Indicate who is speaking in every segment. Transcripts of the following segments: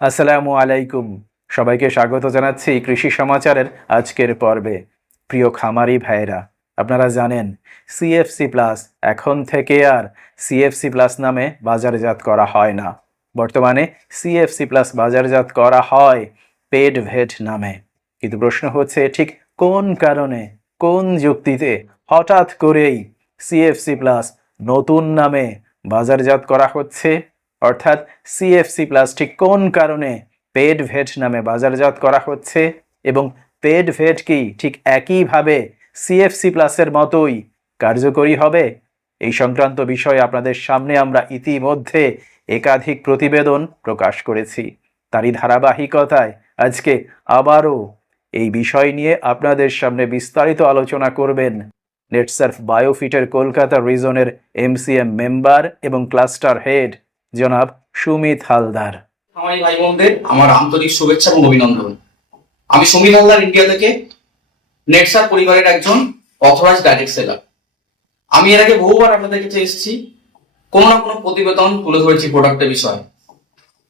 Speaker 1: আসসালামু আলাইকুম। সবাইকে স্বাগত জানাচ্ছি কৃষি সমাচারের আজকের পর্বে। প্রিয় খামারি ভাইয়েরা, আপনারা জানেন সিএফসি প্লাস এখন থেকে আর সিএফসি প্লাস নামে বাজারজাত করা হয় না। বর্তমানে সিএফসি প্লাস বাজারজাত করা হয় পেড ভেট নামে। কিন্তু প্রশ্ন হচ্ছে, ঠিক কোন কারণে, কোন যুক্তিতে হঠাৎ করেই সিএফসি প্লাস নতুন নামে বাজারজাত করা হচ্ছে? অর্থাৎ সিএফসি প্লাস ঠিক কোন কারণে পেড ভেট নামে বাজারজাত করা হচ্ছে এবং পেড ভেট কি ঠিক একইভাবে সিএফসি প্লাসের মতোই কার্যকরী হবে? এই সংক্রান্ত বিষয়ে আপনাদের সামনে আমরা ইতিমধ্যে একাধিক প্রতিবেদন প্রকাশ করেছি। তারই ধারাবাহিকতায় আজকে আবারও এই বিষয় নিয়ে আপনাদের সামনে বিস্তারিত আলোচনা করবেন নেটসার্ফ বায়োফিটের কলকাতা রিজনের এমসিএম মেম্বার এবং ক্লাস্টার হেড জনাব সুমিত হালদার।
Speaker 2: আমার আমার আন্তরিক শুভেচ্ছা এবং অভিনন্দন। আমি সুমিত হালদার ইন্ডিয়া থেকে নেটসার পরিবারের একজন অথরাইজ ডাইরেক্ট সেলার আমি এর আগে বহুবার আপনাদের কাছে এসেছি, কোনো না কোনো প্রতিবেদন তুলে ধরেছি প্রোডাক্টের বিষয়ে।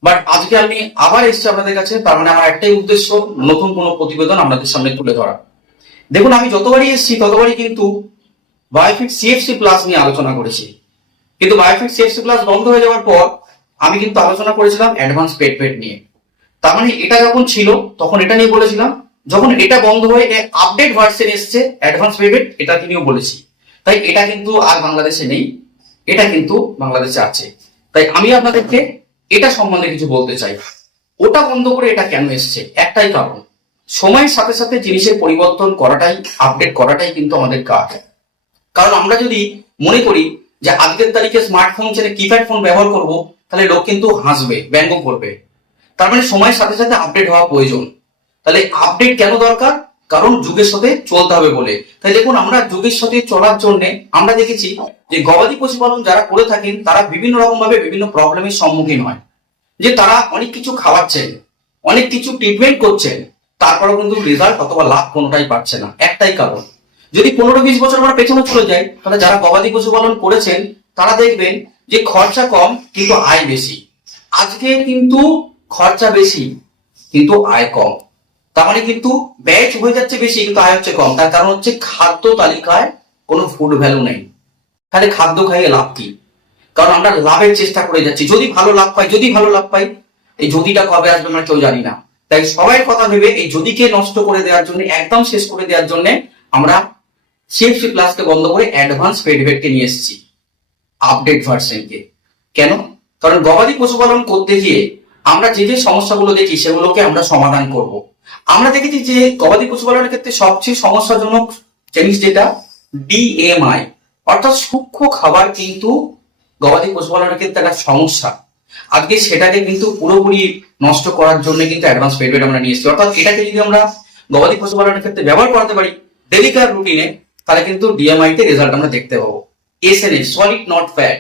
Speaker 2: বাট আজকে আমি আবার এসেছি আপনাদের কাছে, তার মানে আমার একটাই উদ্দেশ্য, নতুন কোনো প্রতিবেদন আপনাদের সামনে তুলে ধরা। দেখুন, আমি যতবারই এসেছি, ততবারই কিন্তু বায়োফিট সিএফসি প্লাস নিয়ে আলোচনা করেছি। কিন্তু বায়োফিট সিএফসি প্লাস বন্ধ হয়ে যাওয়ার পর আমি কিন্তু আলোচনা করেছিলাম অ্যাডভান্স পেড পেড নিয়ে। তার মানে এটা যখন ছিল, তখন এটা নিয়ে বলেছিলাম, যখন এটা বন্ধ হয়ে আপডেট ভার্সন এসছে অ্যাডভান্স পেড এটা তিনিও বলেছি। তাই এটা কিন্তু আর বাংলাদেশে নেই, এটা কিন্তু বাংলাদেশে আছে। তাই আমি আপনাদেরকে এটা সম্বন্ধে কিছু বলতে চাই। ওটা বন্ধ করে এটা কেন এসছে? একটাই কারণ, সময়ের সাথে সাথে জিনিসের পরিবর্তন করাটাই আপডেট করাটাই কিন্তু আমাদের কাজ। কারণ আমরা যদি মনে করি যে আজকের তারিখে স্মার্টফোন ছেড়ে কিপ্যাড ফোন ব্যবহার করব, তাহলে লোক কিন্তু হাসবে, ব্যঙ্গ করবে। তার মানে সময়ের সাথে সাথে আপডেট হওয়া প্রয়োজন। তাহলে আপডেট কেন দরকার? কারণ যুগের সাথে চলতে হবে বলে। তাই দেখুন, আমরা যুগের সাথে চলার জন্য আমরা দেখেছি যে গবাদি পশুপালন যারা করে থাকেন, তারা বিভিন্ন রকম ভাবে বিভিন্ন প্রবলেমের সম্মুখীন হয়। যে তারা অনেক কিছু খাওয়াচ্ছেন, অনেক কিছু ট্রিটমেন্ট করছেন, তারপরেও কিন্তু রেজাল্ট অথবা লাভ কোনোটাই পাচ্ছে না। একটাই কারণ। যদি পনেরো বিশ বছর আমরা পেছনে চলে যাই, তাহলে যারা গবাদি পশুপালন করেছেন, তারা দেখবেন যে খরচা কম, কিন্তু আয় বেশি। আজকে কিন্তু খরচা বেশি, কিন্তু আয় কম। তার মানে কিন্তু ব্যয় হয়ে যাচ্ছে বেশি, কিন্তু আয় হচ্ছে কম। তার কারণ হচ্ছে খাদ্য তালিকায় কোনো ফুড ভ্যালু নেই। তাহলে খাদ্য খাইয়ে লাভ কি? কারণ আমরা লাভের চেষ্টা করে যাচ্ছি। যদি ভালো লাভ পাই, যদি ভালো লাভ পাই, এই যদিটা কবে আসবে আমরা কেউ জানি না। তাই সবাই কথা ভেবে এই যদিকে নষ্ট করে দেওয়ার জন্য, একদম শেষ করে দেওয়ার জন্য আমরা সিএফসি প্লাসকে বন্ধ করে অ্যাডভান্স পেডভেটকে নিয়ে এসেছি। আপডেট ভার্সনকে কেন? কারণ গবাদি পশুপালন করতে গিয়ে আমরা যে যে সমস্যাগুলো দেখি, সেগুলোকে আমরা সমাধান করব। আমরা দেখেছি যে গবাদি পশুপালনের ক্ষেত্রে সবচেয়ে সমস্যাজনক জিনিস যেটা ডিএমআই অর্থাৎ সূক্ষ্ম খাবার কিন্তু গবাদি পশুপালনের ক্ষেত্রে একটা সমস্যা। আজকে সেটাকে কিন্তু পুরোপুরি নষ্ট করার জন্য কিন্তু অ্যাডভান্স পেডভেট আমরা নিয়ে এসেছি। অর্থাৎ এটাকে যদি আমরা গবাদি পশুপালনের ক্ষেত্রে ব্যবহার করাতে পারি ডেলিকার রুটিনে তাহলে কিন্তু ডিএমআই তে রেজাল্ট আমরা দেখতে পাবো। এসএনএ সলিড নট ফ্যাট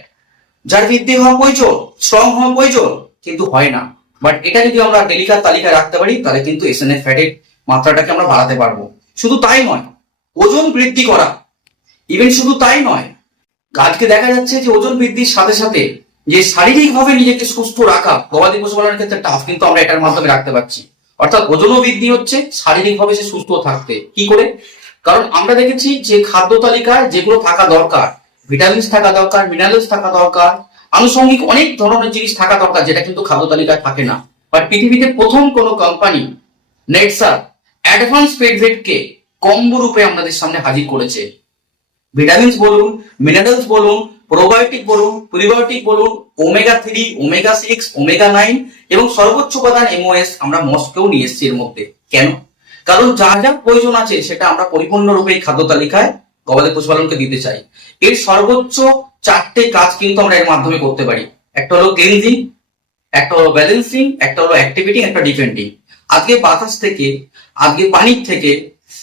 Speaker 2: যার বৃদ্ধি হওয়া প্রয়োজন স্ট্রং হওয়া প্রয়োজন, কিন্তু হয় না। বাট এটা যদি আমরা ডেলিকার তালিকায় রাখতে পারি, তাহলে কিন্তু এসএনএ ফ্যাটের মাত্রাটাকে আমরা বাড়াতে পারব। শুধু তাই নয়, ওজন বৃদ্ধি করা। ইভেন শুধু তাই নয়, আজকে দেখা যাচ্ছে যে ওজন বৃদ্ধির সাথে সাথে যে শারীরিকভাবে নিজেকে সুস্থ রাখা, গবাদি পশুপালনের ক্ষেত্রে টাফ কিন্তু আমরা এটার মাধ্যমে রাখতে পারছি। অর্থাৎ ওজনও বৃদ্ধি হচ্ছে, শারীরিকভাবে সে সুস্থ থাকতে। কি করে? কারণ আমরা দেখেছি যে খাদ্য তালিকায় যেগুলো থাকা দরকার ভিটামিনস থাকা দরকার মিনারেলস থাকা দরকার, আনুষঙ্গিক অনেক ধরনের জিনিস থাকা দরকার যেটা কিন্তু খাদ্য তালিকায় থাকে না। বাট পৃথিবীতে প্রথম কোনো কোম্পানি নেটসার অ্যাডভান্স পেডভেটকে কম্বো রূপে আমাদের সামনে হাজির করেছে। ভিটামিনস বলুন মিনারেলস বলুন প্রোবায়োটিক বলুন প্রিবায়োটিক বলুন omega three omega six omega nine এবং সর্বোচ্চ উপাদান এমওএস আমরা মস্কেও নিয়ে এসেছি এর মধ্যে। কেন? কারণ যা যা প্রয়োজন আছে সেটা আমরা পরিপূর্ণরূপে এই খাদ্য তালিকায় গবাদি পশুপালনকে দিতে চাই। এর সর্বোচ্চ চারটে কাজ কিন্তু আমরা এর মাধ্যমে করতে পারি। একটা হলো ক্লিনজিং একটা হলো ব্যালেন্সিং একটা হলো অ্যাক্টিভিটি একটা ডিফেন্ডিং আজকে বাতাস থেকে, আজকে পানির থেকে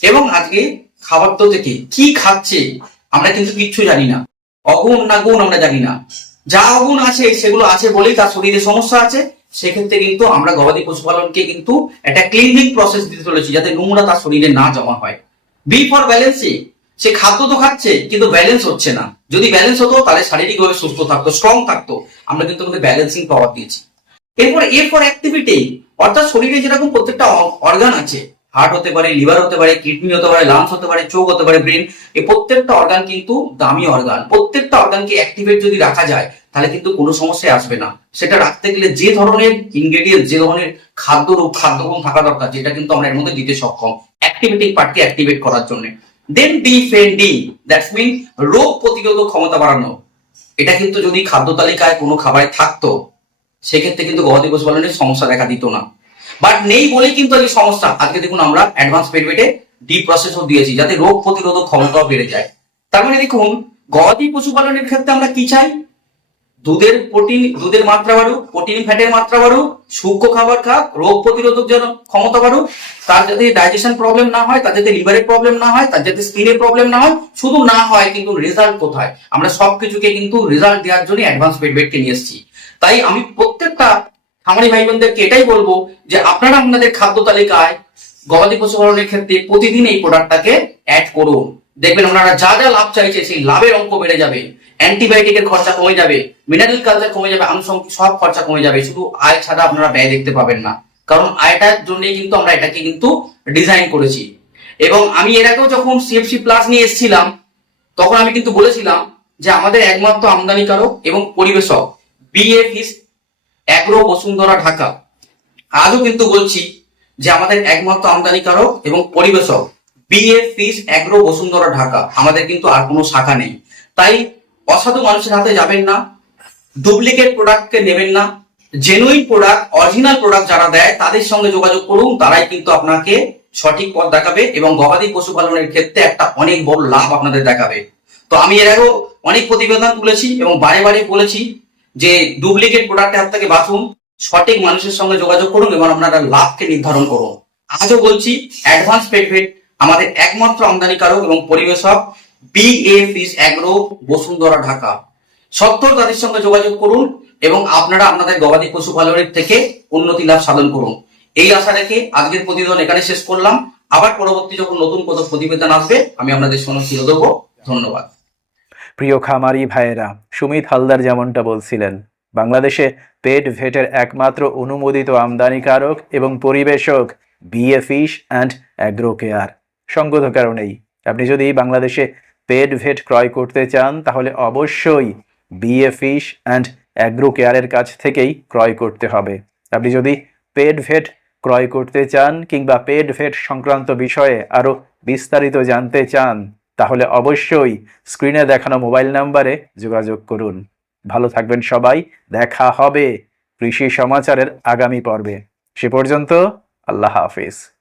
Speaker 2: এবং আজকে খাবার তো থেকে কি খাচ্ছে আমরা কিন্তু কিচ্ছু জানি না। অগুণ না গুণ আমরা জানি না। যা অগুণ আছে সেগুলো আছে বলেই তার শরীরে সমস্যা আছে। সেক্ষেত্রে কিন্তু আমরা গবাদি পশুপালনকে কিন্তু একটা ক্লিনিক প্রসেস দিতে চলেছি যাতে নোংরা তার শরীরে না জমা হয়। বি ফর ব্যালেন্সিং সে খাদ্য তো খাচ্ছে, কিন্তু ব্যালেন্স হচ্ছে না। যদি ব্যালেন্স হতো, তাহলে শারীরিকভাবে সুস্থ থাকতো স্ট্রং থাকতো। আমরা কিন্তু আমাদের ব্যালেন্সিং পাওয়ার দিয়েছি। এরপর এ ফর অ্যাক্টিভিটি অর্থাৎ শরীরে যেরকম প্রত্যেকটা অর্গান আছে হার্ট হতে পারে লিভার হতে পারে কিডনি হতে পারে লাংস হতে পারে, চোখ হতে পারে ব্রেন এই প্রত্যেকটা অর্গান কিন্তু দামি অর্গান প্রত্যেকটা অর্গানকে অ্যাক্টিভেট যদি রাখা যায়, তাহলে কিন্তু কোনো সমস্যায় আসবে না। সেটা রাখতে গেলে যে ধরনের ইনগ্রেডিয়েন্ট যে ধরনের খাদ্য রূপ খাদ্যগুণ থাকা দরকার, যেটা কিন্তু আমরা এর মধ্যে দিতে সক্ষম। অ্যাক্টিভিটি পার্টকে অ্যাক্টিভেট করার জন্য। দেন ডিফেন্ডিং দ্যাটস মিন রোগ প্রতিরোধক ক্ষমতা বাড়ানো। এটা কিন্তু যদি খাদ্য তালিকায় কোনো খাবারে থাকতো, সেক্ষেত্রে কিন্তু গবাদি পশু পালনের সমস্যা দেখা দিত না। বাট নেই বলেই কিন্তু এই সমস্যা। আজকে দেখুন আমরা অ্যাডভান্স পেটবেটে ডি প্রসেসও দিয়েছি, যাতে রোগ প্রতিরোধক ক্ষমতাও বেড়ে যায়। তার মানে দেখুন, গবাদি পশুপালনের ক্ষেত্রে আমরা কি চাই? দুধের প্রোটিন, দুধের মাত্রা বাড়ুক, প্রোটিন, ফ্যাটের মাত্রা বাড়ুক, সূক্ষ্ম খাবার খাক, রোগ প্রতিরোধক যেন ক্ষমতা বাড়ুক, তার যাতে ডাইজেশন প্রবলেম না হয়, তার যাতে লিভারের প্রবলেম না হয়, তার যাতে স্কিনের প্রবলেম না হয়, শুধু না হয় কিন্তু রেজাল্ট কোথায়? আমরা সবকিছুকে কিন্তু রেজাল্ট দেওয়ার জন্য অ্যাডভান্স পেটবেটকে নিয়ে এসেছি। তাই আমি প্রত্যেকটা খামারি ভাই বোনদেরকে এটাই বলব যে আপনারা আপনাদের খাদ্য তালিকায় গবাদি পশুপালনের ক্ষেত্রে প্রতিদিন এই প্রোডাক্টটাকে অ্যাড করুন। দেখবেন ওনারা যা যা লাভ চাইছে সেই লাভের অঙ্ক বেড়ে যাবে। অ্যান্টিবায়োটিকের খরচা কমে যাবে মিনারেল কালচার কমে যাবে আনুষঙ্গিক সব খরচা কমে যাবে, শুধু আয় ছাড়া আপনারা ব্যয় দেখতে পাবেন না। কারণ আয়টার জন্যই কিন্তু আমরা এটাকে কিন্তু ডিজাইন করেছি। এবং আমি এর আগেও যখন সিএফসি প্লাস নিয়ে এসেছিলাম, তখন আমি কিন্তু বলেছিলাম যে আমাদের একমাত্র আমদানিকারক এবং পরিবেশক বিএফিস অ্যাগ্রো বসুন্ধরা ঢাকা। আজও কিন্তু বলছি যে আমাদের একমাত্র আমদানিকারক এবং পরিবেশক BA fish agro Bashundhara Dhaka. আমাদের কিন্তু আর কোনো শাখা নেই। তাই অসাধু মানুষের হাতে যাবেন না, ডুপ্লিকেট প্রোডাক্টকে নেবেন না জেনুইন প্রোডাক্ট অরিজিনাল প্রোডাক্ট যারা দেয় তাদের সঙ্গে যোগাযোগ করুন, তারাই কিন্তু আপনাকে সঠিক পথ দেখাবে এবং গবাদি পশুপালনের ক্ষেত্রে একটা অনেক বড় লাভ আপনাদের দেখাবে। তো আমি এর আগেও অনেক প্রতিবেদন তুলেছি এবং বারে বারে বলেছি যে ডুপ্লিকেট প্রোডাক্টের হাত থেকে বাঁচুন, সঠিক মানুষের সঙ্গে যোগাযোগ করুন এবং আপনারা লাভকে নির্ধারণ করুন। আজও বলছি অ্যাডভান্স পেটভেট আমাদের একমাত্র আমদানিকারক এবং পরিবেশক BA fish agro Bashundhara, Dhaka. সত্তর তাদের সঙ্গে যোগাযোগ করুন এবং আপনারা আপনাদের গবাদি পশুপালনের থেকে উন্নতি লাভ সাধন করুন। এই আশা রেখে আজকের প্রতিবেদন এখানে শেষ করলাম। আবার পরবর্তী যখন নতুন কোনো প্রতিবেদন আসবে, আমি আপনাদের সঙ্গে ফিরে দেবো ধন্যবাদ।
Speaker 1: প্রিয় খামারি ভাইয়েরা, সুমিত হালদার যেমনটা বলছিলেন, বাংলাদেশে পেট ভেটের একমাত্র অনুমোদিত আমদানিকারক এবং পরিবেশক BA fish and agro care সঙ্গত কারণেই আপনি যদি বাংলাদেশে পেট ভেট ক্রয় করতে চান, তাহলে অবশ্যই বিএ ফিশ অ্যান্ড অ্যাগ্রো কেয়ারের কাছ থেকেই ক্রয় করতে হবে। আপনি যদি পেট ভেট ক্রয় করতে চান কিংবা পেট ভেট সংক্রান্ত বিষয়ে আরও বিস্তারিত জানতে চান তাহলে অবশ্যই স্ক্রিনে দেখানো মোবাইল নাম্বারে যোগাযোগ করুন। ভালো থাকবেন সবাই। দেখা হবে কৃষি সমাচারের আগামী পর্বে। সে পর্যন্ত আল্লাহ হাফিজ।